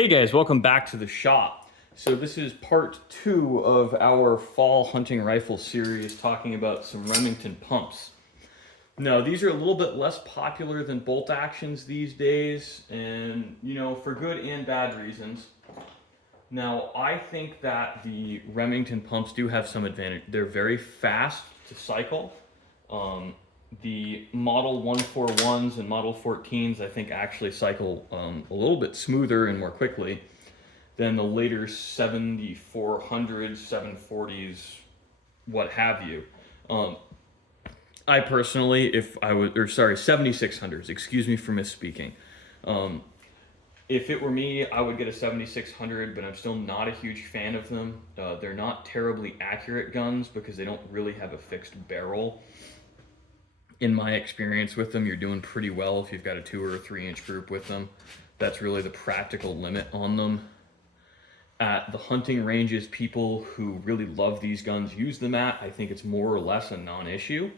Hey guys, welcome back to the shop. So this is part 2 of our fall hunting rifle series talking about some Remington pumps. Now these are a little bit less popular than bolt actions these days, and for good and bad reasons. Now I think that the Remington pumps do have some advantage. They're very fast to cycle. Um, the Model 141s and Model 14s I think actually cycle a little bit smoother and more quickly than the later 7400s, 740s, what have you. Um, I personally, if I was, or sorry, 7600s, excuse me for misspeaking. Um, if it were me, I would get a 7600, but I'm still not a huge fan of them. They're not terribly accurate guns because they don't really have a fixed barrel. In my experience with them, you're doing pretty well if you've got a 2 or a 3 inch group with them. That's really the practical limit on them. At the hunting ranges people who really love these guns use them at, I think it's more or less a non-issue.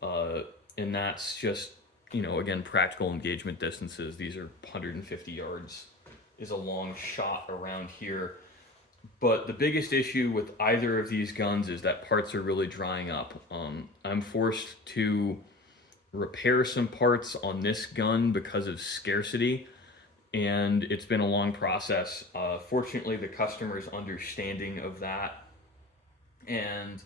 Uh, and that's just, again, practical engagement distances. These are 150 yards is a long shot around here. But the biggest issue with either of these guns is that parts are really drying up. I'm forced to repair some parts on this gun because of scarcity, and it's been a long process. Fortunately, the customer's understanding of that, and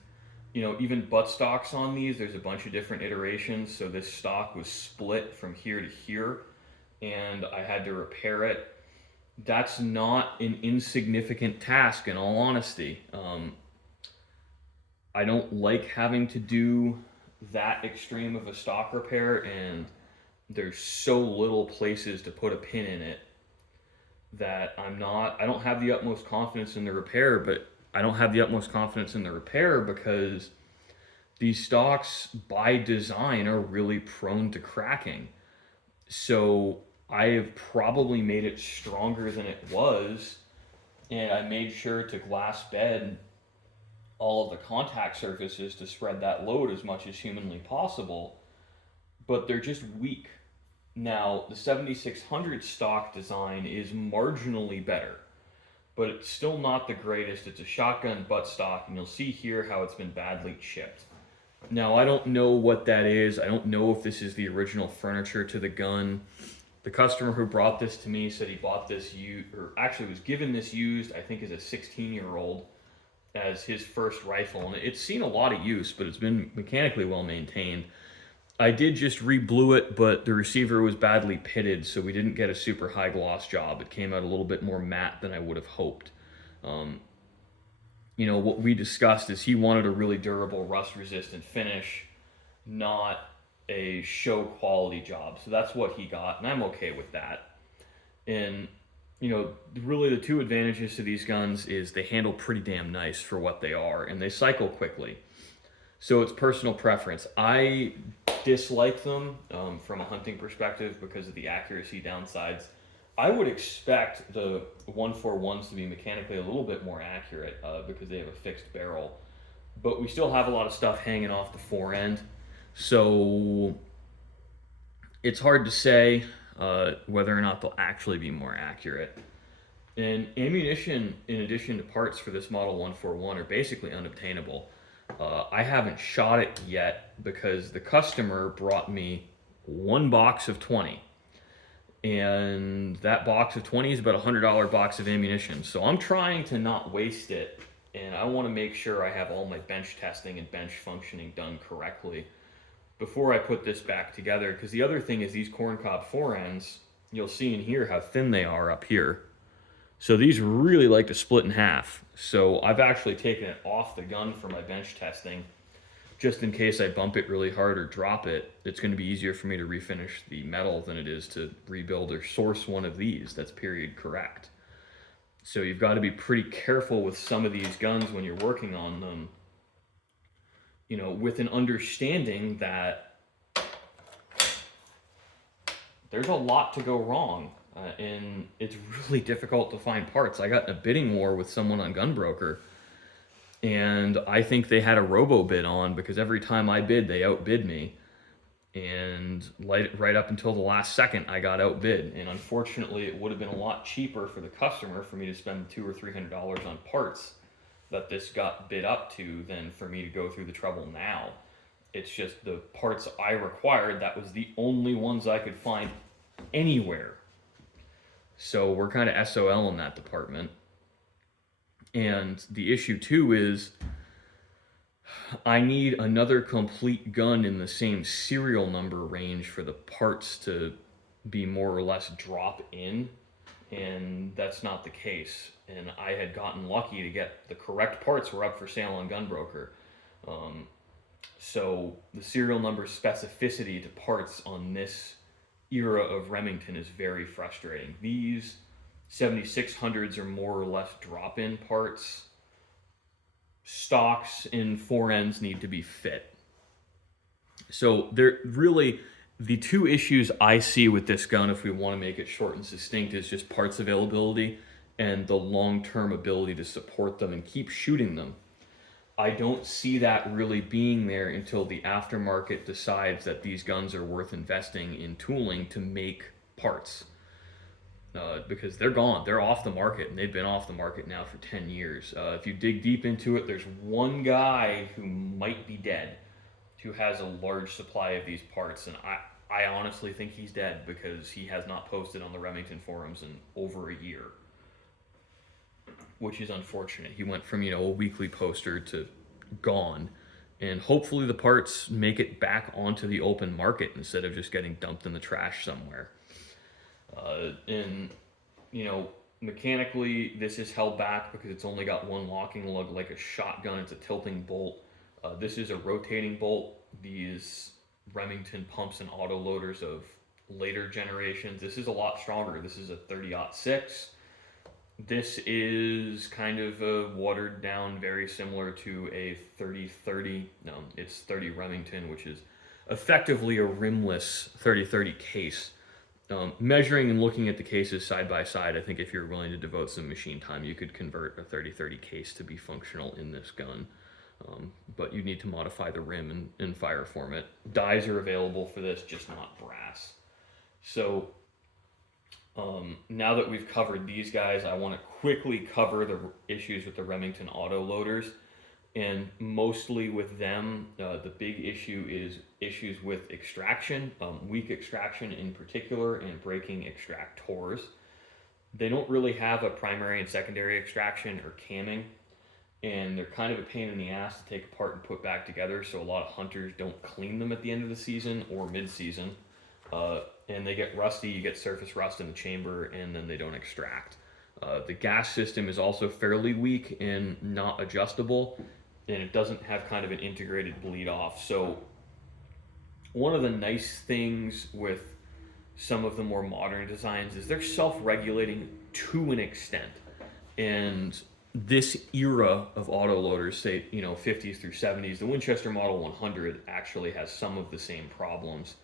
even buttstocks on these, there's a bunch of different iterations. So this stock was split from here to here, and I had to repair it. That's not an insignificant task, in all honesty. I don't like having to do that extreme of a stock repair, and there's so little places to put a pin in it that I don't have the utmost confidence in the repair. But I don't have the utmost confidence in the repair because these stocks by design are really prone to cracking. So I have probably made it stronger than it was, and I made sure to glass bed all of the contact surfaces to spread that load as much as humanly possible, but they're just weak. Now, the 7600 stock design is marginally better, but it's still not the greatest. It's a shotgun buttstock, and you'll see here how it's been badly chipped. Now, I don't know what that is. I don't know if this is the original furniture to the gun. The customer who brought this to me said he bought this used, or actually was given this used, I think as a 16-year-old, as his first rifle. And it's seen a lot of use, but it's been mechanically well maintained. I did just re-blue it, but the receiver was badly pitted, so we didn't get a super high gloss job. It came out a little bit more matte than I would have hoped. What we discussed is he wanted a really durable, rust-resistant finish, not a show quality job. So that's what he got, and I'm okay with that. And really the two advantages to these guns is they handle pretty damn nice for what they are, and they cycle quickly. So it's personal preference. I dislike them from a hunting perspective because of the accuracy downsides. I would expect the 141s to be mechanically a little bit more accurate because they have a fixed barrel. But we still have a lot of stuff hanging off the fore end. So it's hard to say whether or not they'll actually be more accurate. And ammunition, in addition to parts for this Model 141, are basically unobtainable. I haven't shot it yet because the customer brought me one box of 20. And that box of 20 is about a $100 box of ammunition. So I'm trying to not waste it. And I want to make sure I have all my bench testing and bench functioning done correctly before I put this back together. Because the other thing is these corncob fore ends, you'll see in here how thin they are up here. So these really like to split in half. So I've actually taken it off the gun for my bench testing, just in case I bump it really hard or drop it. It's going to be easier for me to refinish the metal than it is to rebuild or source one of these that's period correct. So you've got to be pretty careful with some of these guns when you're working on them, with an understanding that there's a lot to go wrong. And it's really difficult to find parts. I got in a bidding war with someone on Gunbroker, and I think they had a robo bid on because every time I bid, they outbid me. And right up until the last second, I got outbid. And unfortunately, it would have been a lot cheaper for the customer for me to spend $200 or $300 on parts that this got bid up to than for me to go through the trouble now. It's just the parts I required, that was the only ones I could find anywhere. So we're kind of SOL in that department. And the issue too is I need another complete gun in the same serial number range for the parts to be more or less drop in, and that's not the case. And I had gotten lucky to get the correct parts were up for sale on Gunbroker. So the serial number specificity to parts on this era of Remington is very frustrating. These 7600s are more or less drop-in parts. Stocks and fore ends need to be fit. So they're really the two issues I see with this gun, if we want to make it short and succinct, is just parts availability and the long-term ability to support them and keep shooting them. I don't see that really being there until the aftermarket decides that these guns are worth investing in tooling to make parts. Because they're gone. They're off the market, and they've been off the market now for 10 years. If you dig deep into it, there's one guy who might be dead who has a large supply of these parts, and I honestly think he's dead because he has not posted on the Remington forums in over a year, which is unfortunate. He went from, a weekly poster to gone, and hopefully the parts make it back onto the open market instead of just getting dumped in the trash somewhere. And mechanically, this is held back because it's only got one locking lug like a shotgun. It's a tilting bolt. This is a rotating bolt. These Remington pumps and autoloaders of later generations, this is a lot stronger. This is a 30-06. This is kind of a watered down, very similar to a 30-30. No, it's 30 Remington, which is effectively a rimless 30-30 case. Measuring and looking at the cases side by side, I think if you're willing to devote some machine time, you could convert a 30-30 case to be functional in this gun. But you need to modify the rim and fire form it. Dies are available for this, just not brass. So now that we've covered these guys, I want to quickly cover the issues with the Remington autoloaders. And mostly with them, the big issue is issues with extraction, weak extraction in particular, and breaking extractors. They don't really have a primary and secondary extraction or camming, and they're kind of a pain in the ass to take apart and put back together, so a lot of hunters don't clean them at the end of the season or mid-season, and they get rusty. You get surface rust in the chamber, and then they don't extract. The gas system is also fairly weak and not adjustable, and it doesn't have kind of an integrated bleed off. So one of the nice things with some of the more modern designs is they're self-regulating to an extent. And this era of autoloaders, say, 50s through 70s, the Winchester Model 100 actually has some of the same problems.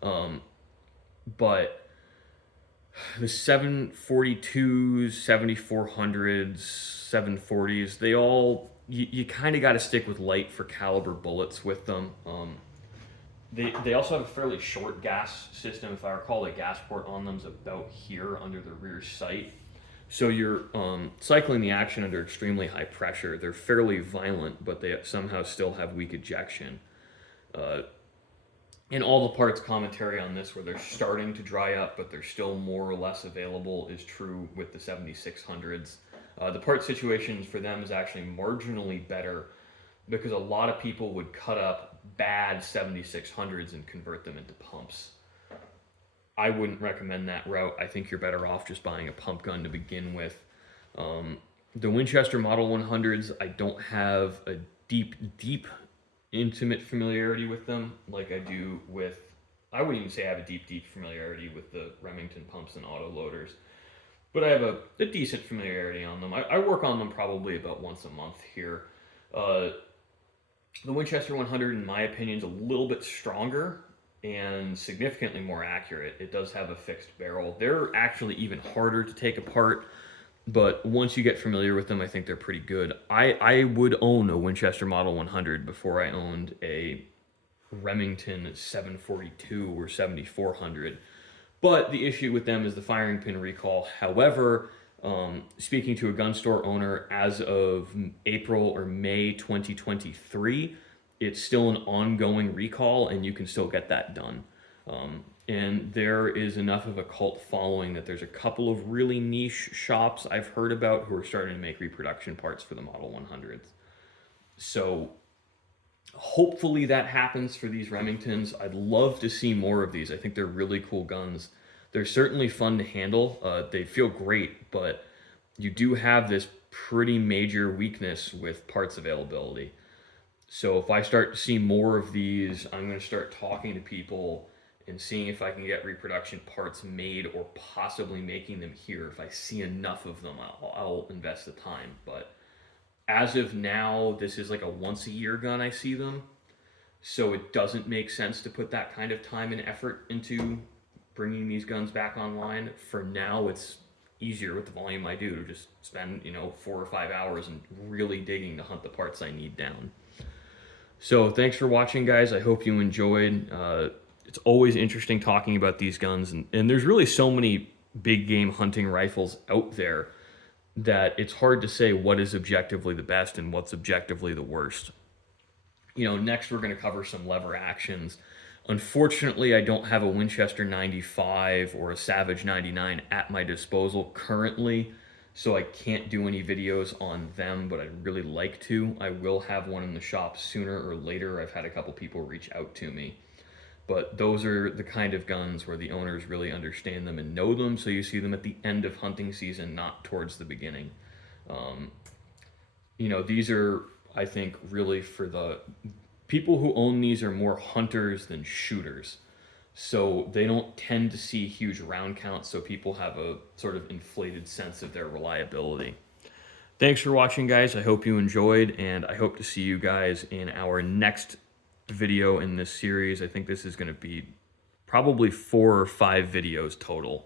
But the 742s, 7400s, 740s, they all, you kind of got to stick with light for caliber bullets with them. They also have a fairly short gas system. If I recall, the gas port on them is about here under the rear sight. So you're cycling the action under extremely high pressure. They're fairly violent, but they somehow still have weak ejection. And all the parts commentary on this, where they're starting to dry up, but they're still more or less available, is true with the 7600s. The part situations for them is actually marginally better because a lot of people would cut up bad 7600s and convert them into pumps. I wouldn't recommend that route. I think you're better off just buying a pump gun to begin with. The Winchester Model 100s, I don't have a deep intimate familiarity with them like I do with, I wouldn't even say I have a deep familiarity with the Remington pumps and autoloaders, but I have a decent familiarity on them. I work on them probably about once a month here. The Winchester 100, in my opinion, is a little bit stronger and significantly more accurate. It does have a fixed barrel. They're actually even harder to take apart, but once you get familiar with them, I think they're pretty good. I would own a Winchester Model 100 before I owned a Remington 742 or 7400. But the issue with them is the firing pin recall. However, speaking to a gun store owner, as of April or May 2023, it's still an ongoing recall and you can still get that done. And there is enough of a cult following that there's a couple of really niche shops I've heard about who are starting to make reproduction parts for the Model 100s. So hopefully that happens for these Remingtons. I'd love to see more of these. I think they're really cool guns. They're certainly fun to handle. They feel great, but you do have this pretty major weakness with parts availability. So if I start to see more of these, I'm going to start talking to people and seeing if I can get reproduction parts made or possibly making them here. If I see enough of them, I'll invest the time. But as of now, this is like a once a year gun I see them. So it doesn't make sense to put that kind of time and effort into bringing these guns back online. For now, it's easier with the volume I do to just spend, 4 or 5 hours and really digging to hunt the parts I need down. So thanks for watching, guys. I hope you enjoyed. It's always interesting talking about these guns, and there's really so many big game hunting rifles out there that it's hard to say what is objectively the best and what's objectively the worst. Next we're going to cover some lever actions. Unfortunately, I don't have a Winchester 95 or a Savage 99 at my disposal currently, so I can't do any videos on them, but I'd really like to. I will have one in the shop sooner or later. I've had a couple people reach out to me. But those are the kind of guns where the owners really understand them and know them, so you see them at the end of hunting season, not towards the beginning. These are, I think, really for the people who own these are more hunters than shooters. So they don't tend to see huge round counts, so people have a sort of inflated sense of their reliability. Thanks for watching, guys. I hope you enjoyed, and I hope to see you guys in our next video in this series. I think this is going to be probably 4 or 5 videos total.